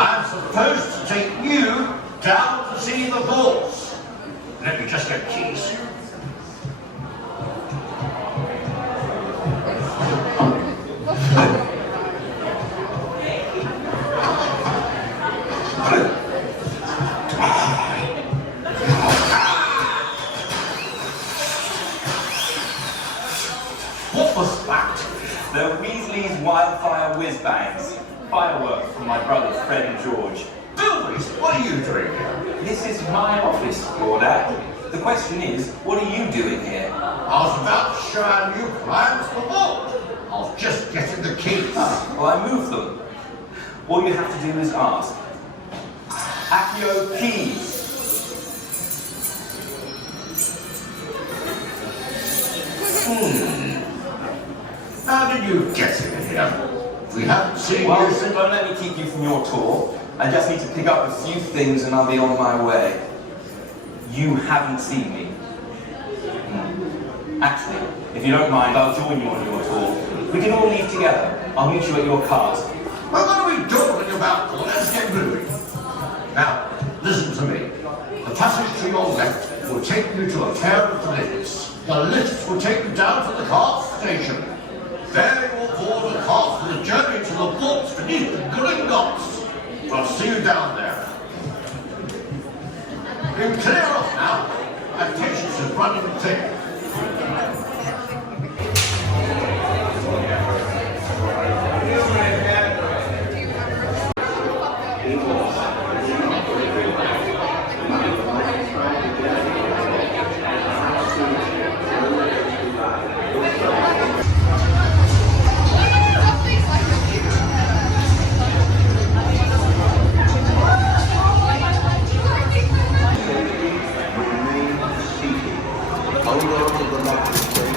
I'm supposed to take you down to see the vaults. Let me just get keys. What was that? They're Weasley's wildfire whiz-bangs. Fireworks from my brothers Fred and George. Billies, what are you doing here? This is my office, Lord Dad. The question is, what are you doing here? I was about to show our new clients the vault. I was just getting the keys. Well, I moved them. All you have to do is ask. Accio keys. How did you get in here? We haven't seen Well, you. don't let me keep you from your tour. I just need to pick up a few things and I'll be on my way. You haven't seen me. Actually, if you don't mind, I'll join you on your tour. We can all leave together. I'll meet you at your cars. Well, what are we doing about? Let's get moving. Now, listen to me. The passage to your left will take you to a pair of lifts. The lifts will take you down to the car station. There you will board a car for the journey to the vaults beneath the Gringotts. I'll see you down there. You clear off now. My patience is running thin. Hold on to the line.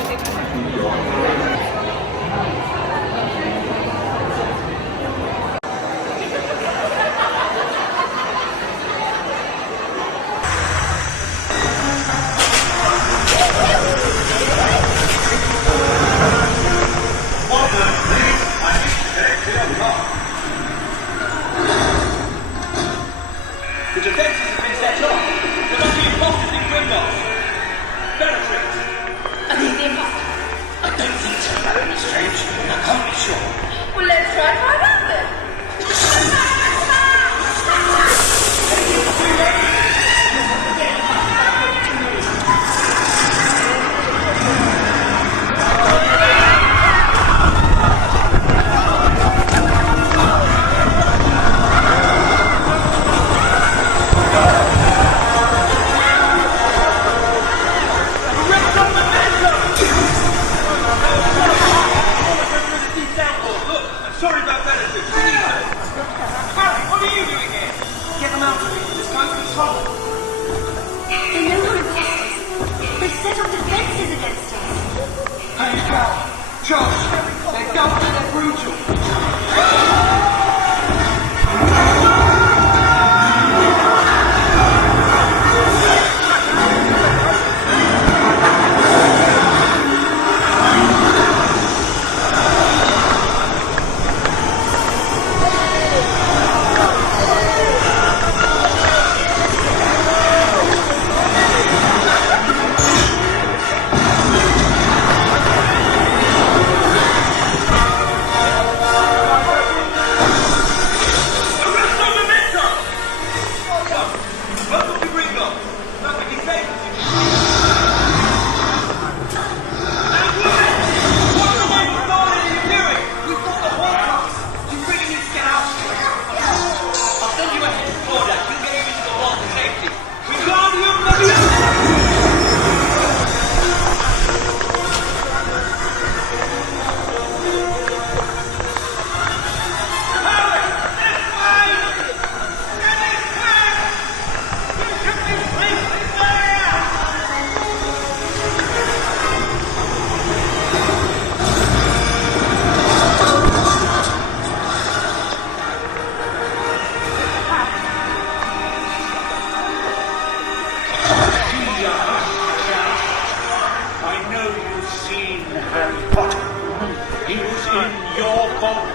He was in your vault,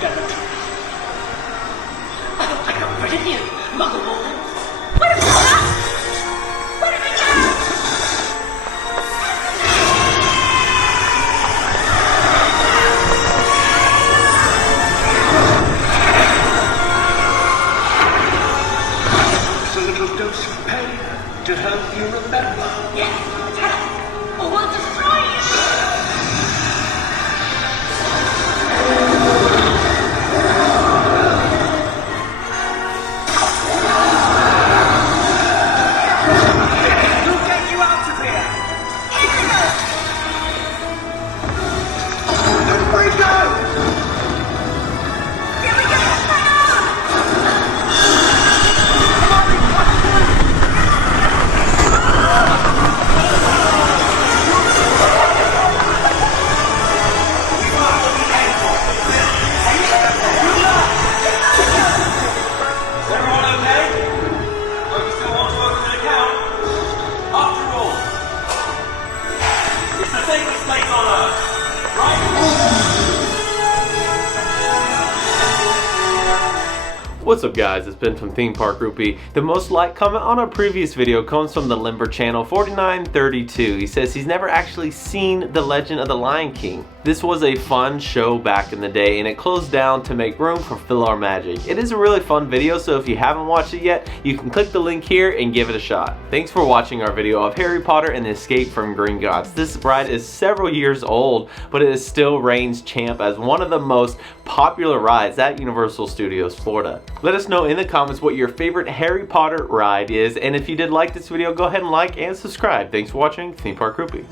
Galaxy. I got rid of you, Muggle. What have we done? What have we done? It's a little dose of pain to help you remember. Yes, tell us, or we'll destroy you. We'll get you out of here. Break out! Here we go, fire! Everyone okay? Hope you still want to open an account. After all, it's the safest place on Earth, right? What's up guys, it's Ben from Theme Park Groupie. The most liked comment on our previous video comes from the Limber channel 4932. He says he's never actually seen The Legend of the Lion King. This was a fun show back in the day and it closed down to make room for Filler Magic. It is a really fun video, so if you haven't watched it yet, you can click the link here and give it a shot. Thanks for watching our video of Harry Potter and the Escape from Gringotts. This ride is several years old, but it is still reigns champ as one of the most popular rides at Universal Studios Florida. Let us know in the comments what your favorite Harry Potter ride is, and if you did like this video, go ahead and like and subscribe. Thanks for watching Theme Park Groupie.